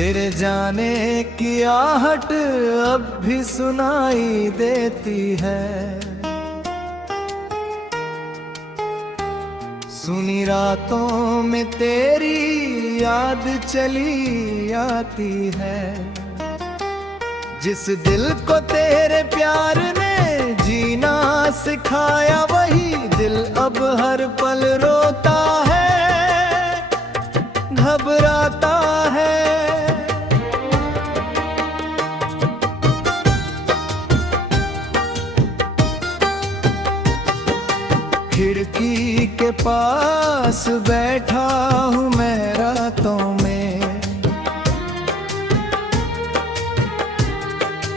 तेरे जाने की आहट अब भी सुनाई देती है। सुनी रातों में तेरी याद चली आती है। जिस दिल को तेरे प्यार ने जीना सिखाया, वही दिल अब हर पल रोता है, घबराता है। खिड़की के पास बैठा हूँ मैं रातों में,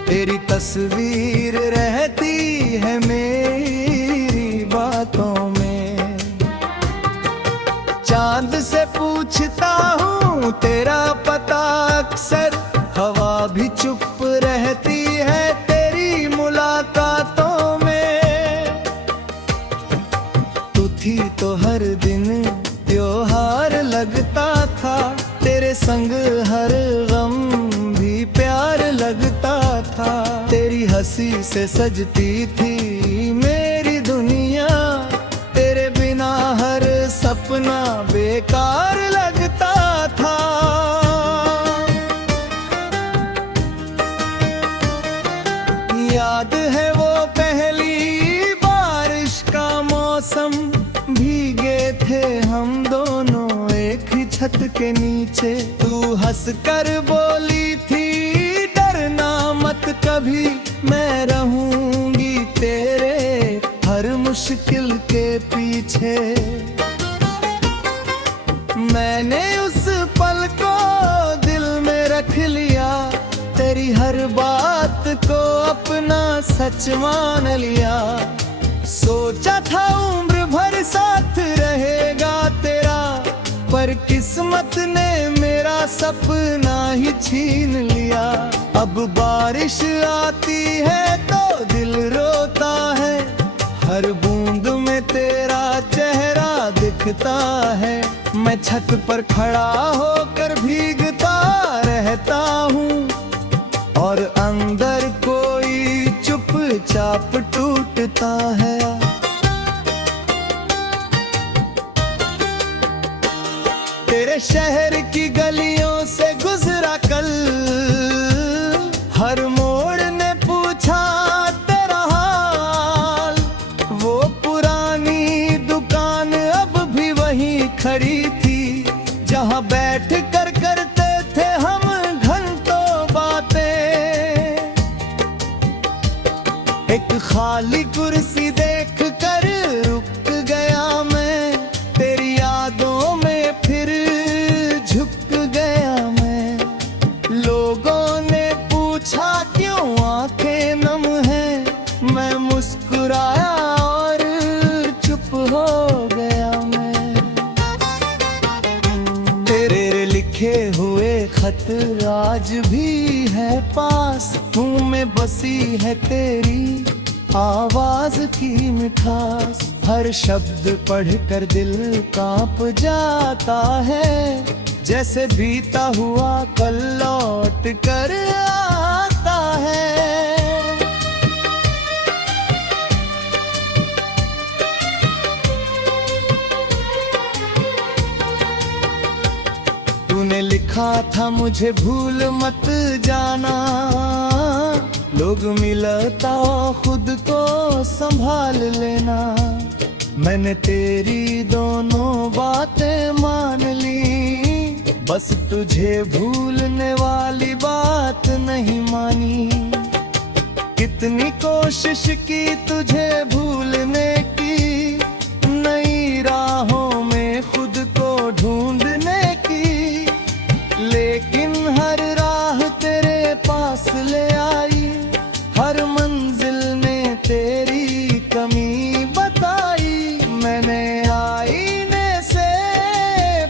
तेरी तस्वीर रहती है मेरी बातों में। चांद से पूछता हूँ तेरा पता अक्सर, हवा भी चुप रहती है तेरी मुलाकातों में। तू थी तो हर दिन त्योहार लगता था, तेरे संग हर गम भी प्यार लगता था। तेरी हंसी से सजती थी मेरी दुनिया, तेरे बिना हर सपना बेकार लगता था। याद है वो पहली बारिश का मौसम, भीगे थे हम दोनों एक ही छत के नीचे। तू हंस कर बोली थी डरना मत कभी, मैं रहूंगी तेरे हर मुश्किल के पीछे। मैंने उस पल को दिल में रख लिया, तेरी हर बात को अपना सच मान लिया। सोचा था उम्र भर साथ रहेगा तेरा, पर किस्मत ने मेरा सपना ही छीन लिया। अब बारिश आती है तो दिल रोता है, हर बूंद में तेरा चेहरा दिखता है। मैं छत पर खड़ा होकर भीगता रहता हूँ, और अंदर कोई चुपचाप टूटता है। तेरे शहर की गलियों से गुजरा कल, हर मोड़ ने पूछा तेरा हाल। वो पुरानी दुकान अब भी वहीं खड़ी थी, जहाँ बैठ कर करते थे हम घंटों बातें। एक खाली कुर्सी देख कर रुक गया मैं, तेरी यादों में फिर झुक गया मैं। लोगों ने पूछा क्यों आंखें नम हैं, मैं मुस्कुराया और चुप हो गया मैं। तेरे लिखे हुए खत आज भी है पास, मुंह में बसी है तेरी आवाज की मिठास। हर शब्द पढ़कर दिल कांप जाता है, जैसे बीता हुआ कल लौट कर आता है। तूने लिखा था मुझे भूल मत जाना, लोग मिलता खुद को संभाल लेना। मैंने तेरी दोनों बातें मान ली, बस तुझे भूलने वाली बात नहीं मानी। कितनी कोशिश की तुझे भूलने की, नई राहों में खुद को ढूंढने की, लेकिन हर राह तेरे पास ले आई। हर मंजिल ने तेरी कमी बताई। मैंने आईने से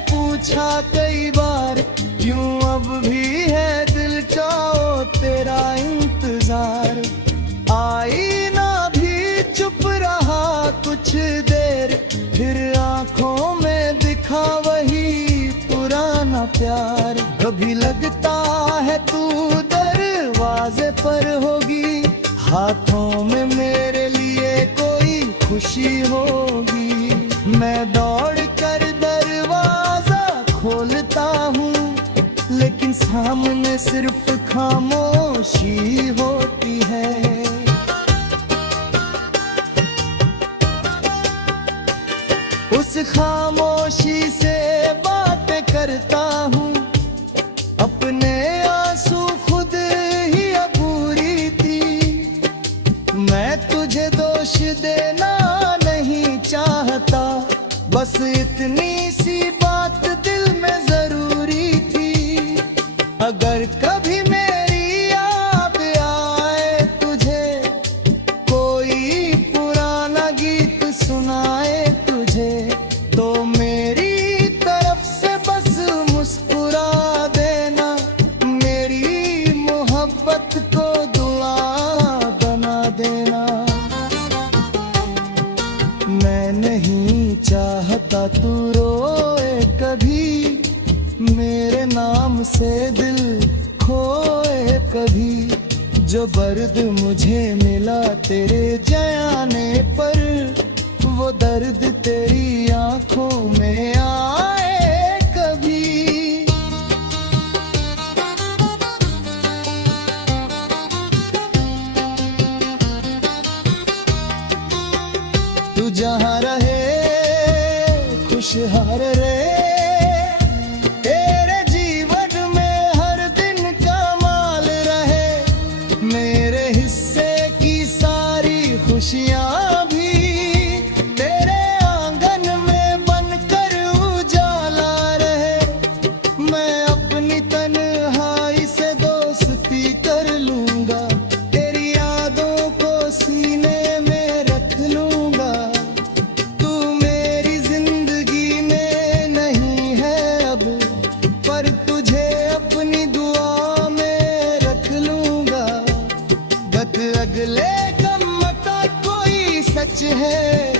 पूछा कई बार, क्यों अब भी है दिल चाहो तेरा इंतजार। आईना भी चुप रहा कुछ देर, फिर आंखों में दिखा वही पुराना प्यार। कभी लगता दरवाजे पर होगी, हाथों में मेरे लिए कोई खुशी होगी। मैं दौड़ कर दरवाजा खोलता हूँ, लेकिन सामने सिर्फ खामोशी होती है। उस खामोशी से बातें करता हूँ, अपने आंसू खुद ही अपूरी थी। मैं तुझे दोष देना नहीं चाहता, बस इतनी सी बात दिल में जरूरी थी। अगर कभी मेरी याद आए तुझे, कोई पुराना गीत सुनाए तुझे, तो मेरी तरफ से बस मुस्कुरा देना। मेरी मोहब्बत को दुआ बना देना। मैं नहीं चाहता तू रोए कभी, मेरे नाम से दिल खोए कभी। जो दर्द मुझे मिला तेरे जाने पर, वो दर्द तेरी आंखों में आए कभी। तू जहाँ रहे खुशहाल रहे, तेरे जीवन में हर दिन कमाल रहे। मेरे हिस्से की सारी खुशियाँ भी तेरे आंगन में बनकर उजाला रहे। मैं अपनी तन्हाई से दोस्ती कर लूँगा, तेरी यादों को सीने में रख लूँगा। तू मेरी जिंदगी में नहीं है अब, पर तुझे अपनी दुआ में रख लूँगा। अगले गम का कोई सच है,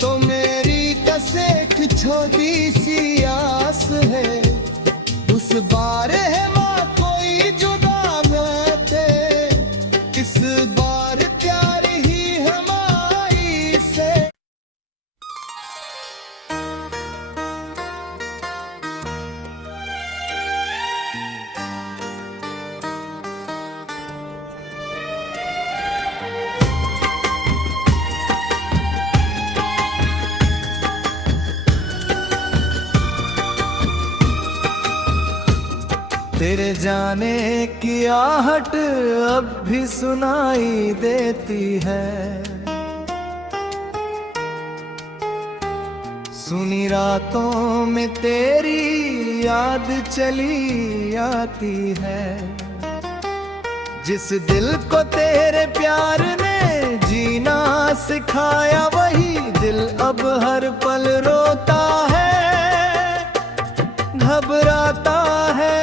तो मेरी बस एक छोटी सी आस है। उस बार है माँ कोई जुदा बैठे, इस बार प्यार ही हमारी से। तेरे जाने की आहट अब भी सुनाई देती है। सुनी रातों में तेरी याद चली आती है। जिस दिल को तेरे प्यार ने जीना सिखाया, वही दिल अब हर पल रोता है, घबराता है।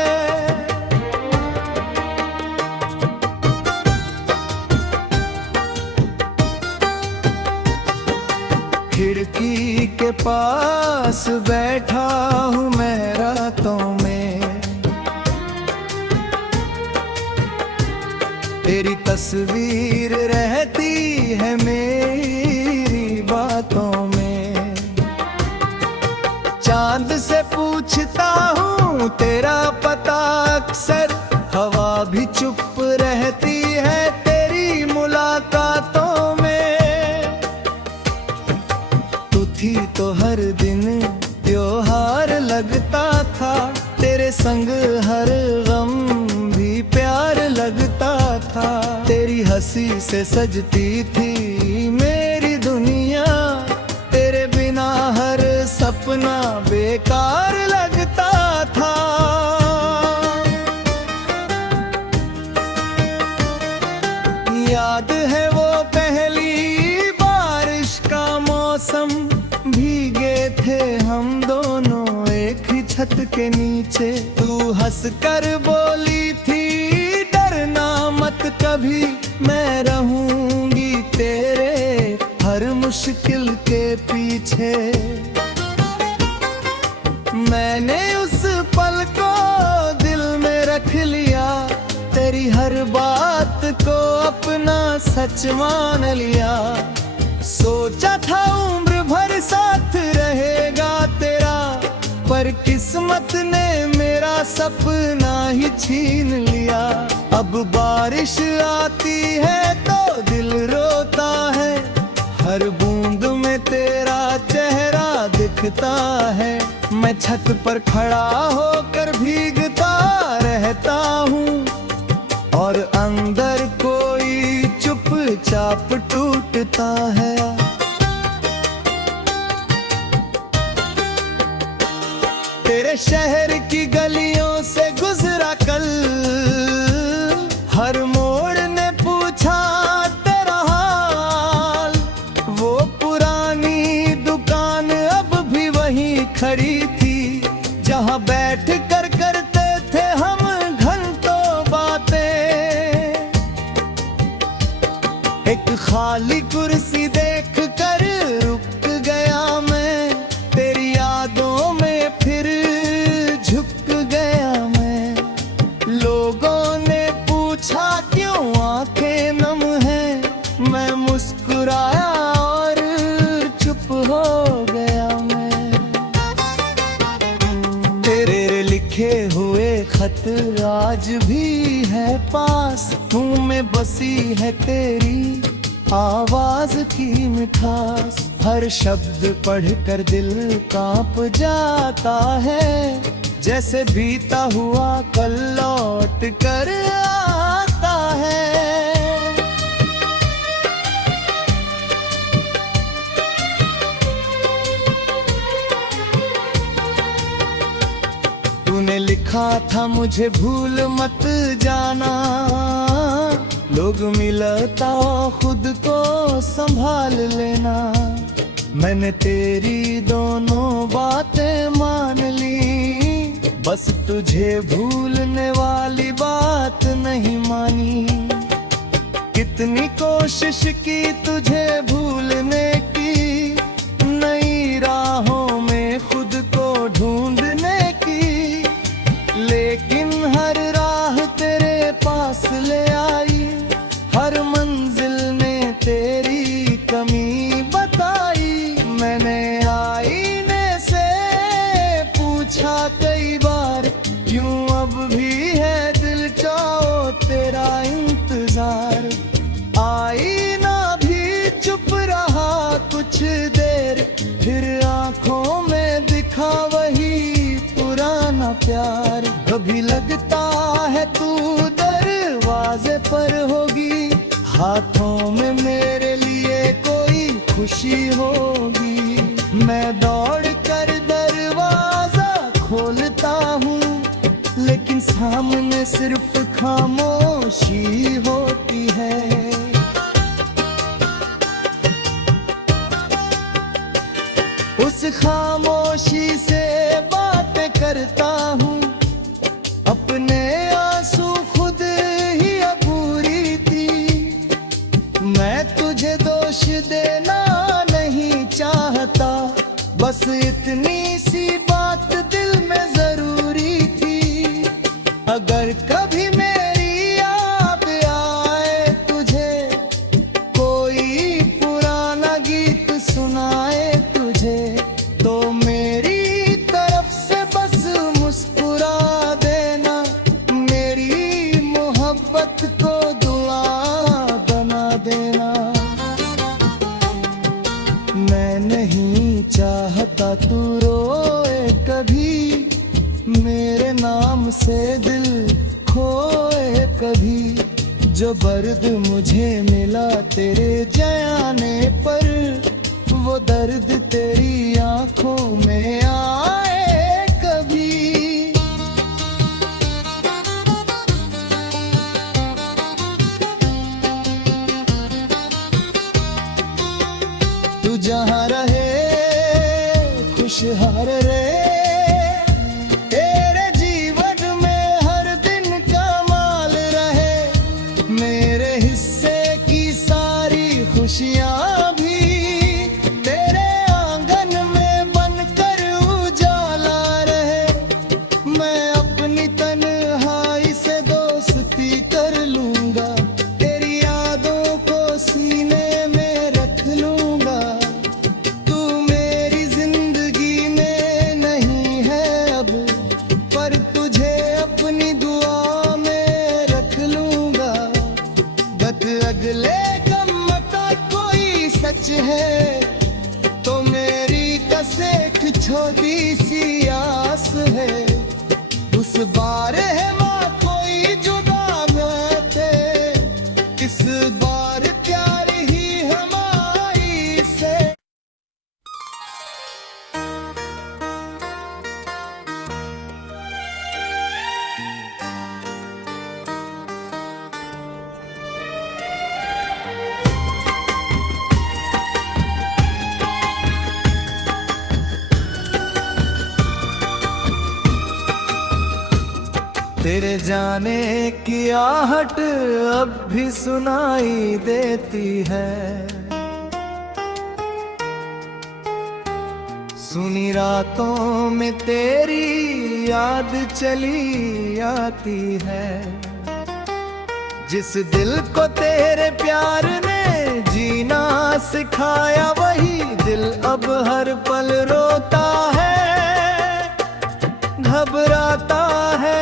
खिड़की के पास बैठा हूँ मैं रातों में, तेरी तस्वीर रहती है मेरी बातों में। चांद से पूछता हूँ तेरा पता अक्सर, हवा भी चुप रहती है तेरी मुलाकातों में। तू थी तो हर दिन त्योहार लगता था, तेरे संग हर गम भी प्यार लगता था। तेरी हंसी से सजती थी मेरी दुनिया, तेरे बिना हर सपना बेकार लगता था। याद है वो पहली बारिश का मौसम, भीगे थे हम दोनों एक ही छत के नीचे। तू हंस कर बोली थी डरना मत कभी, मैं रहूंगी तेरे हर मुश्किल के पीछे। मैंने उस पल को दिल में रख लिया, तेरी हर बात को अपना सच मान लिया। सोचा था उम्र भर साथ रहेगा तेरा, पर किस्मत ने मेरा सपना ही छीन लिया। अब बारिश आती है तो दिल रोता है, हर बूंद में तेरा चेहरा दिखता है। मैं छत पर खड़ा होकर भीगता रहता हूँ, और अंदर कोई चुपचाप टूटता है। तेरे शहर की गलियों से गुजरा कल, हर मोड़ ने पूछा तेरा हाल। वो पुरानी दुकान अब भी वहीं खड़ी थी, जहाँ बैठ कर करते थे हम घंटों बातें। एक खाली कुर्सी देख कर रुक गया मैं, तेरी यादों में फिर झुक गया मैं। लोगों ने पूछा क्यों आंखें नम हैं, मैं मुस्कुराया और चुप हो गया मैं। तेरे लिखे हुए खत आज भी है पास, मुंह में बसी है तेरी आवाज की मिठास। हर शब्द पढ़कर दिल कांप जाता है, जैसे बीता हुआ कल लौट कर आता है। तूने लिखा था मुझे भूल मत जाना, लोग मिलता खुद को संभाल लेना। मैंने तेरी दोनों बातें मान ली, बस तुझे भूलने वाली बात नहीं मानी। कितनी कोशिश की तुझे भूलने की, नई राहों में खुद को ढूंढने की, लेकिन हर राह तेरे पास ले आई। हर मंजिल ने तेरी कमी बताई। मैंने आईने से पूछा कई बार, क्यों अब भी है दिल चाहो तेरा इंतजार। आईना भी चुप रहा कुछ देर, फिर आंखों में दिखा वही पुराना प्यार। कभी लगता है तू दरवाजे पर होगी, हाथों में मेरे लिए कोई खुशी होगी। मैं दौड़ कर दरवाजा खोलता हूँ, लेकिन सामने सिर्फ खामोशी होती है। उस खामोशी से बातें करता हूँ, अपने आंसू खुद ही अपूरी थी। मैं तुझे दोष देना नहीं चाहता, बस इतनी सी बात दिल में जरूरी थी। अगर कभी मेरी याद आए तुझे, कोई पुराना गीत सुनाए तुझे, तो मेरी तरफ से बस मुस्कुरा देना। मेरी मोहब्बत को दुआ बना देना। मैं नहीं चाहता तू रोए कभी, मेरे नाम से दिल खोए कभी। जो दर्द मुझे मिला तेरे जाने पर, वो दर्द तेरी आंखों में आए कभी। तू जहाँ रहे खुशहाल रहे, तेरे जीवन में हर दिन कमाल रहे। मेरे हिस्से की सारी खुशियाँ भी तेरे आंगन में बनकर उजाला रहे। मैं अपनी तन्हाई से दोस्ती कर छोटी सी आस है, उस बार है माँ कोई जुदा रहते, इस बार प्यार ही हमारी से। तेरे जाने की आहट अब भी सुनाई देती है, सुनी रातों में तेरी याद चली आती है। जिस दिल को तेरे प्यार ने जीना सिखाया, वही दिल अब हर पल रोता है, घबराता है।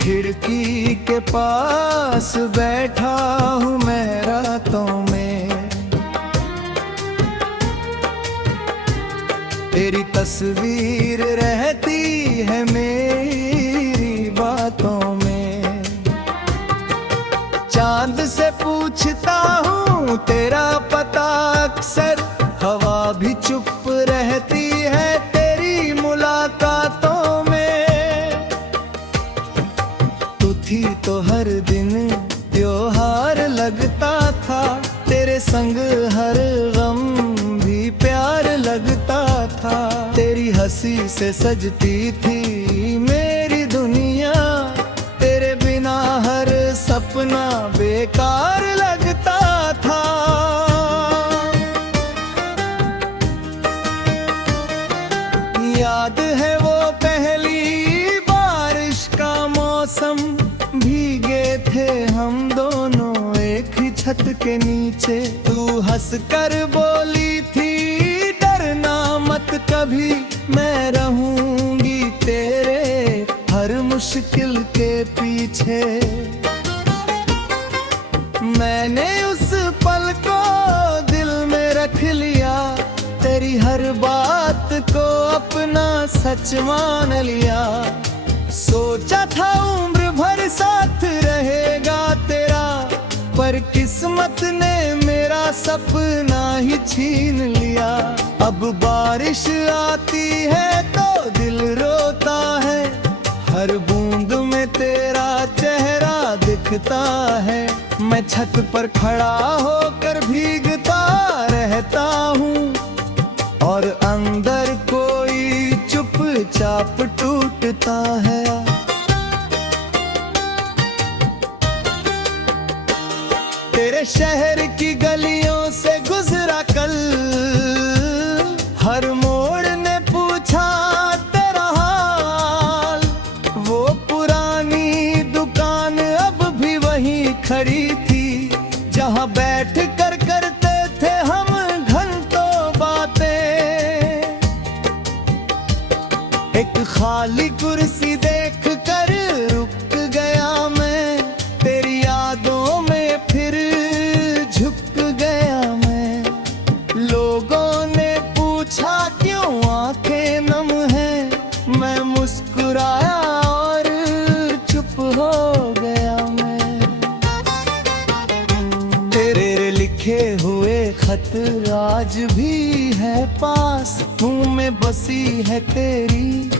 खिड़की के पास बैठा हूँ मैं रातों में, तेरी तस्वीर रहती है मेरी बातों में। चांद से पूछता हूँ तेरा पता अक्सर, हवा भी चुप रहती है तेरी मुलाकातों में। थी तो हर दिन त्योहार लगता था, तेरे संग हर गम भी प्यार लगता था। तेरी हंसी से सजती थी मेरी दुनिया, तेरे बिना हर सपना बेकार लगता था। याद है वो पहली बारिश का मौसम, भीगे थे हम दोनों एक ही छत के नीचे। तू हंस कर बोली थी डरना मत कभी, मैं रहूंगी तेरे हर मुश्किल के पीछे। मैंने उस पल को दिल में रख लिया, तेरी हर बात को अपना सच मान लिया। सोचा था उम्र भर साथ रहेगा तेरा, पर किस्मत ने मेरा सपना ही छीन लिया। अब बारिश आती है तो दिल रोता है, हर बूंद में तेरा चेहरा दिखता है। मैं छत पर खड़ा होकर भीगता रहता हूँ, और अंदर कोई चुपचाप टूटता है। तेरे शहर की गलियों से गुजरा कल, हर मोड़ ने पूछा तेरा हाल। वो पुरानी दुकान अब भी वहीं खड़ी थी, जहां बैठ कर करते थे हम घंटों बातें। एक खाली कुर्सी देख कर रुक गया मैं, तेरी यादों में फिर झुक गया मैं। लोगों ने पूछा क्यों आंखें नम हैं, मैं मुस्कुराया और चुप हो गया मैं। तेरे लिखे हुए खत आज भी है पास, मुंह में बसी है तेरी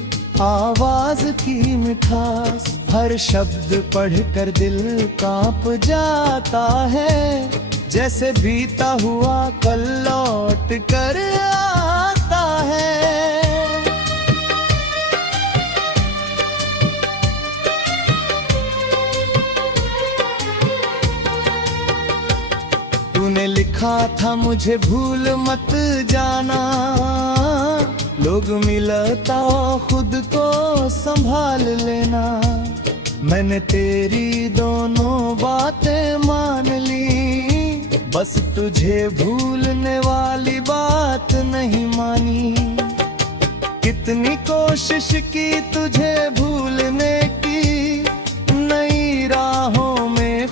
आवाज की मिठास। हर शब्द पढ़कर दिल कांप जाता है, जैसे बीता हुआ कल लौट कर आता है। तूने लिखा था मुझे भूल मत जाना, लोग मिलता खुद को संभाल लेना। मैंने तेरी दोनों बातें मान ली, बस तुझे भूलने वाली बात नहीं मानी। कितनी कोशिश की तुझे भूलने की, नई राहों में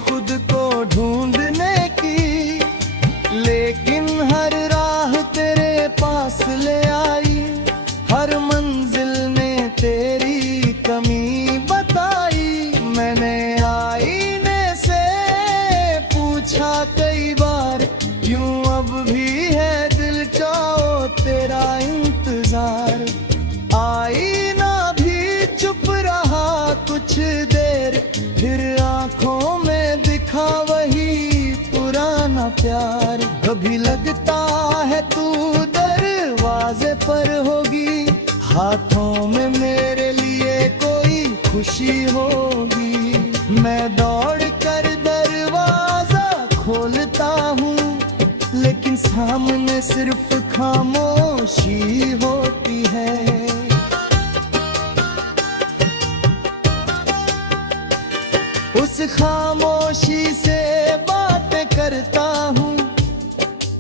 देर, फिर आंखों में दिखा वही पुराना प्यार। कभी लगता है तू दरवाजे पर होगी, हाथों में मेरे लिए कोई खुशी होगी। मैं दौड़ कर दरवाजा खोलता हूँ, लेकिन सामने सिर्फ खामोशी होती है। उस खामोशी से बातें करता हूँ,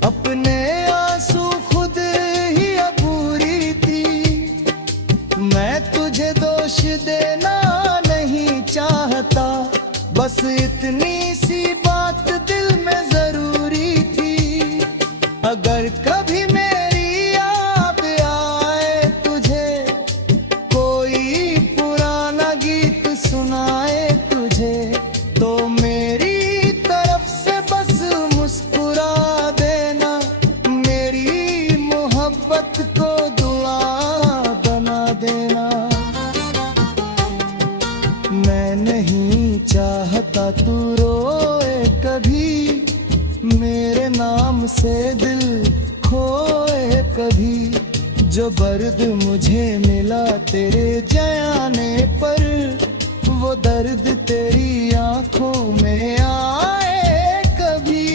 अपने आंसू खुद ही अधूरी थी। मैं तुझे दोष देना नहीं चाहता, बस इतनी सी बात दिल में जरूरी थी। अगर कभी मेरी याद आए तुझे, कोई पुराना गीत सुनाए तुझे, तो मेरी तरफ से बस मुस्कुरा देना। मेरी मोहब्बत को दुआ बना देना। मैं नहीं चाहता तू रोए कभी, मेरे नाम से दिल खोए कभी। जो दर्द मुझे मिला तेरे जाने पर, वो दर्द तेरी आंखों में आए कभी।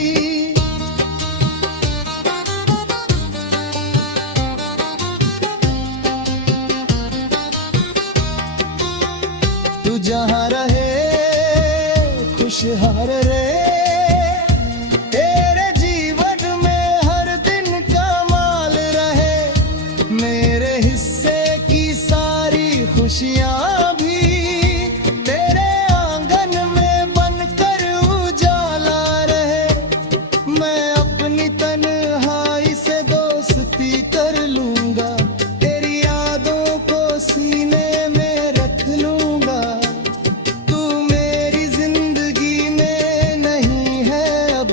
तू जहाँ रहे खुशहाल रहे, तेरे जीवन में हर दिन कमाल रहे। मेरे हिस्से की सारी खुशियाँ भी तेरे आंगन में बनकर उजाला रहे। मैं अपनी तन्हाई से दोस्ती कर लूंगा, तेरी यादों को सीने में रख लूंगा। तू मेरी जिंदगी में नहीं है अब,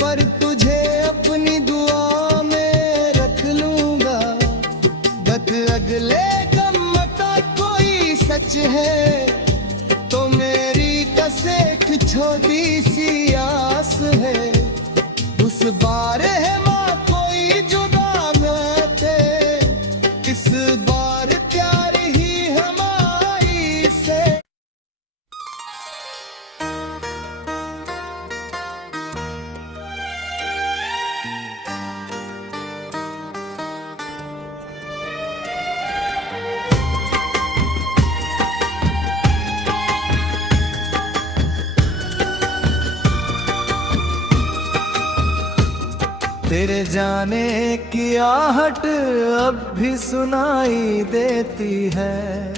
पर तुझे अपनी दुआ में रख लूंगा। अगले गम का कोई सच है, तो मेरी बस एक छोटी सी आस है। उस बार है माँ कोई जुदा रहते, इस बार प्यार ही हमारी से। तेरे जाने की आहट अब भी सुनाई देती है।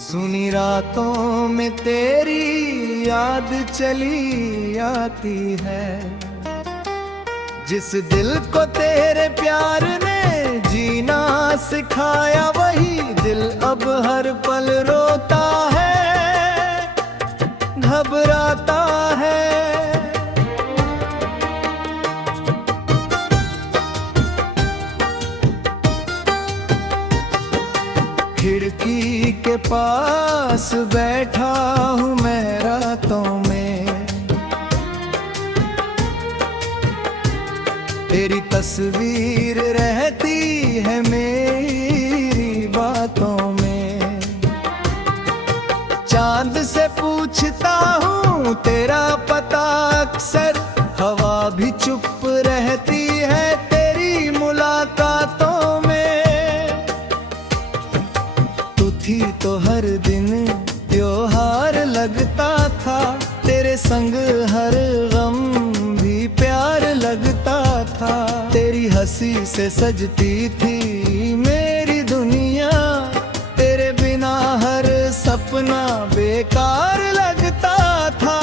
सुनी रातों में तेरी याद चली आती है। जिस दिल को तेरे प्यार ने जीना सिखाया, वही दिल अब हर पल रोता है, घबराता है। खिड़की के पास बैठा हूँ मैं रातों में, तेरी तस्वीर रहती है मेरी बातों में। चांद से पूछता हूँ तेरा पता अक्सर, हवा भी चुप रहती है तेरी मुलाकातों में। तू थी तो हर दिन त्योहार लगता था, तेरे संग हर गम भी प्यार लगता था। तेरी हंसी से सजती थी मेरी दुनिया, तेरे बिना हर सपना बेकार लगता था।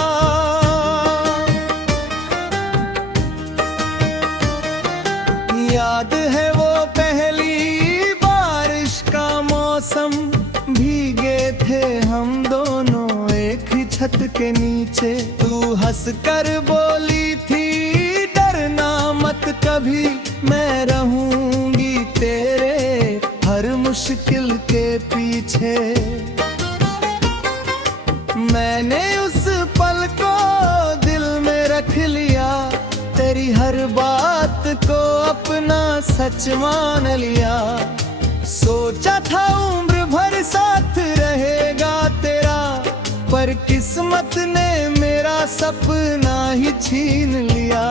याद है वो पहली बारिश का मौसम, भीगे थे हम दोनों एक ही छत के नीचे। तू हंस कर बोली थी डरना मत कभी, मैं रहूंगी तेरे हर मुश्किल के पीछे। मैंने उस पल को दिल में रख लिया, तेरी हर बात को अपना सच मान लिया। सोचा था उम्र भर साथ रहेगा तेरा, पर किस्मत ने मेरा सपना ही छीन लिया।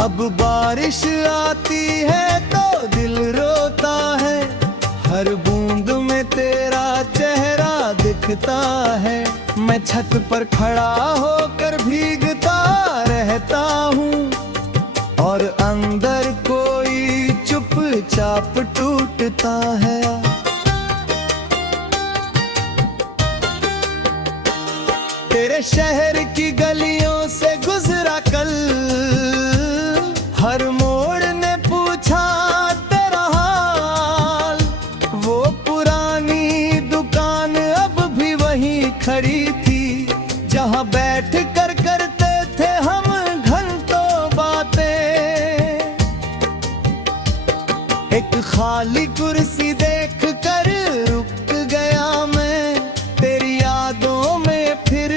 अब बारिश आती है तो दिल रोता है, हर बूंद में तेरा चेहरा दिखता है। मैं छत पर खड़ा होकर भीगता रहता हूँ, और अंदर कोई चुपचाप टूटता है। तेरे शहर की गलियों से गुजरा कल, हर मोड़ ने पूछा तेरा हाल। वो पुरानी दुकान अब भी वहीं खड़ी थी, जहां बैठ कर करते थे हम घंटों बातें। एक खाली कुर्सी देख कर रुक गया मैं, तेरी यादों में फिर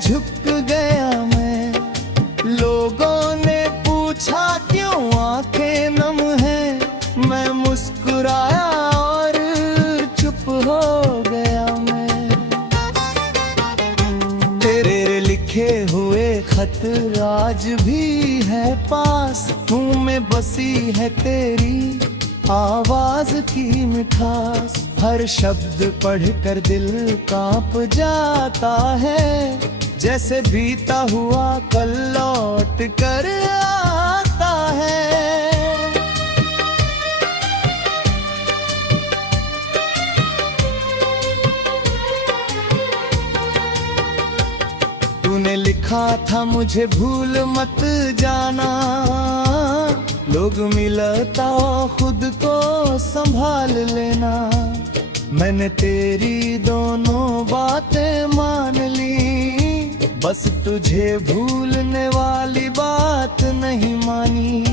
झुक गया मैं। लोगों ने पूछा क्यों आंखें नम हैं, मैं मुस्कुराया और चुप हो गया मैं। तेरे लिखे हुए खत आज भी है पास, मुंह में बसी है तेरी आवाज की मिठास। हर शब्द पढ़कर दिल कांप जाता है, जैसे बीता हुआ कल लौट कर आता है। तूने लिखा था मुझे भूल मत जाना, लोग मिलता खुद को संभाल लेना। मैंने तेरी दोनों बातें मान ली, बस तुझे भूलने वाली बात नहीं मानी।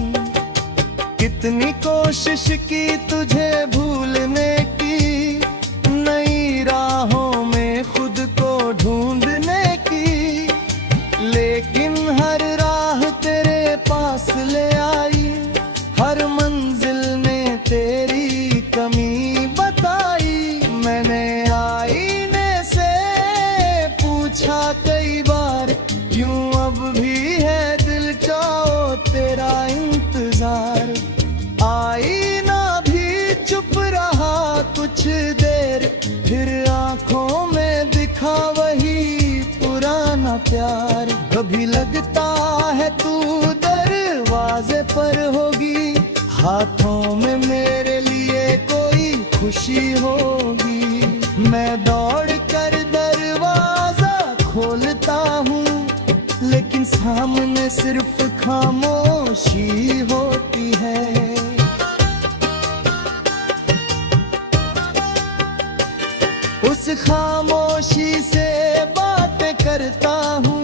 कितनी कोशिश की तुझे भूलने की, नई राहों में खुद को ढूंढने की, लेकिन हर राह तेरे पास ले आई। हर मंजिल ने तेरी कमी बताई। मैंने आईने से पूछा कई बार, क्यों अब भी है दिल चाहो तेरा इंतजार। आईना भी चुप रहा कुछ देर, फिर आंखों में दिखा वही पुराना प्यार। कभी लगता है तू दरवाजे पर होगी, हाथों में मेरे लिए कोई खुशी होगी। मैं दौड़ कर दरवाजा खोलता हूँ, लेकिन सामने सिर्फ खामोशी होती है। उस खामोशी से बातें करता हूँ,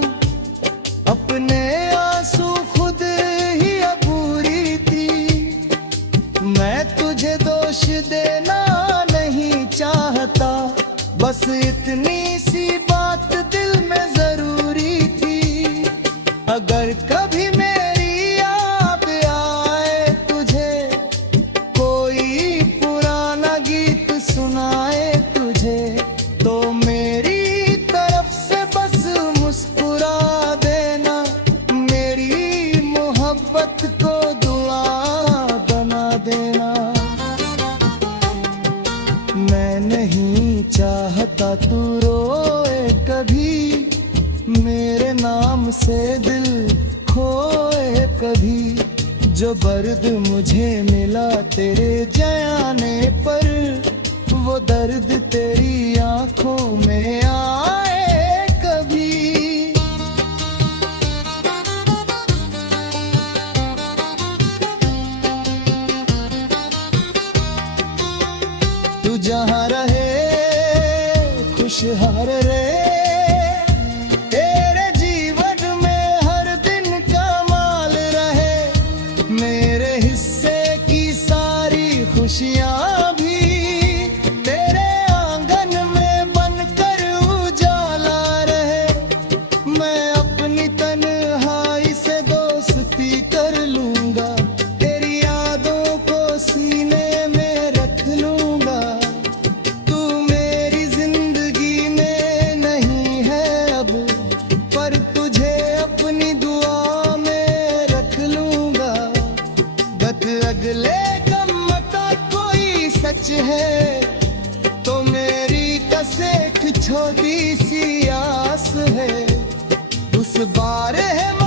अपने आंसू खुद ही अबूरी थी। मैं तुझे दोष देना नहीं चाहता, बस इतनी सी बात दिल में जरूरी थी। अगर कभी मेरी याद आए तुझे, कोई पुराना गीत सुनाए तुझे, तो मेरी तरफ से बस मुस्कुरा देना। मेरी मोहब्बत को दुआ बना देना। मैं नहीं चाहता तू रोए कभी, मेरे नाम से दिल खोए कभी। जो दर्द मुझे मिला तेरे जाने पर, वो दर्द तेरी आंखों में आए कभी। तू जहाँ रहे खुशहाल रहे, तेरे जीवन में हर दिन कमाल रहे। मेरे हिस्से की सारी खुशियाँ भी छोटी सी आस है, उस बार है